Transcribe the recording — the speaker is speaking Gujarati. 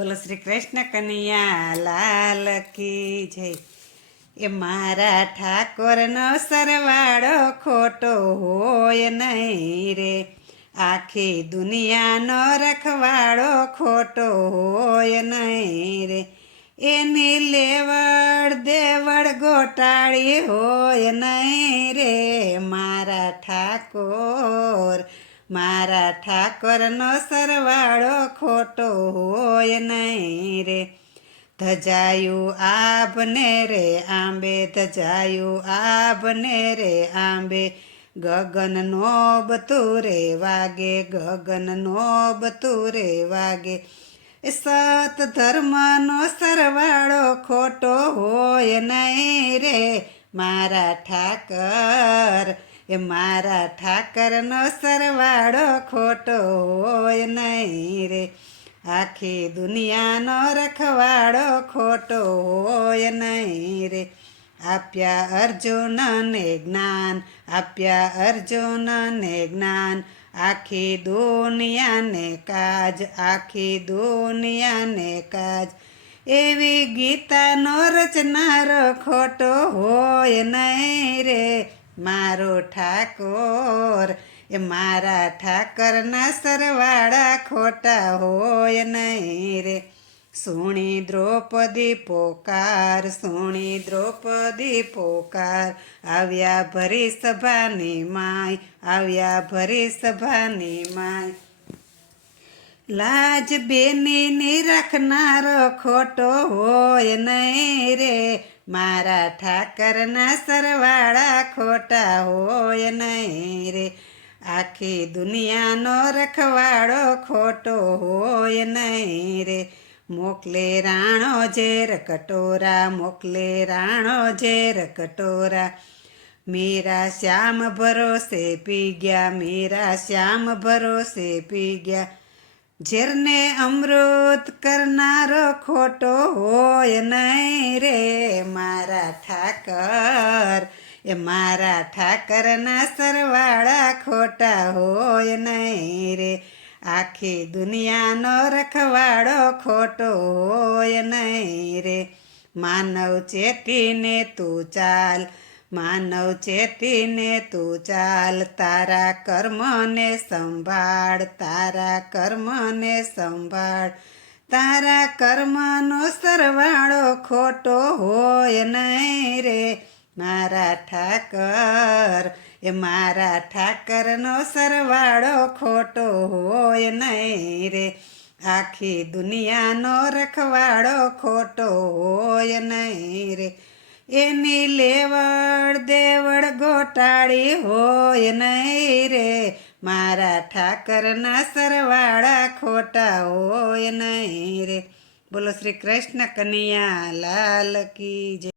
બોલો શ્રી કૃષ્ણ કનૈયા લાલ કી જય। એ મારા ઠાકોરનો સરવાળો ખોટો હોય નહીં રે, આખી દુનિયાનો રખવાળો ખોટો હોય નહીં રે, એની લેવડ દેવડ ગોટાળી હોય નહીં રે। મારા ઠાકોરનો સરવાળો ખોટો હોય નહીં રે। ધજાયું આભને રે આંબે, ધજાયું આભને રે આંબે, ગગનનો બતુરે વાગે, ગગનનો બતુરે વાગે। સત ધર્મનો સરવાળો ખોટો હોય નહીં રે, મારા ઠાકરનો સરવાળો ખોટો હોય નહીં રે, આખી દુનિયાનો રખવાળો ખોટો હોય નહીં રે। આપ્યા અર્જુનને જ્ઞાન, આપ્યા અર્જુનને જ્ઞાન, આખી દુનિયાને કાજ, આખી દુનિયાને કાજ। એવી ગીતાનો રચનારો ખોટો હોય નહીં રે, મારો ઠાકોર મારા ઠાકરના સરવાળા ખોટા હોય નહીં રે। સુણી દ્રૌપદી પોકાર, સુણી દ્રૌપદી પોકાર, આવ્યા ભરી સભાની માય, આવ્યા ભરી સભાની માય। લાજ બેનીની રાખનારો ખોટો હોય નહીં રે, મારા ઠાકરના સરવાળા ખોટા હોય નહીં રે, આખી દુનિયાનો રખવાળો ખોટો હોય નહીં રે। મોકલે રાણો ઝેર કટોરા, મોકલે રાણો ઝેર કટોરા, મેરા શ્યામ ભરોસે પી ગયા, મેરા શ્યામ ભરોસે પી ગયા। ઝેરને અમૃત કરનારો ખોટો હોય નહીં રે, મારા ઠાકરના સરવાળા ખોટા હોય નહીં રે, આખી દુનિયાનો રખવાળો ખોટો હોય નહીં રે। માનવ ચેતીને તું ચાલ, માનવ ચેતીને તું ચાલ, તારા કર્મને સંભાળ, તારા કર્મને સંભાળ। તારા કર્મનો સરવાળો ખોટો હોય નહીં રે, મારા ઠાકરનો સરવાળો ખોટો હોય નહીં રે, આખી દુનિયાનો રખવાળો ખોટો હોય નહીં રે, એની લેવડ દેવડ ગોટાળી હોય નહીં રે, મારા ઠાકરના સરવાળા ખોટા હોય નહીં રે। બોલો શ્રી કૃષ્ણ કનૈયા લાલ કી જય।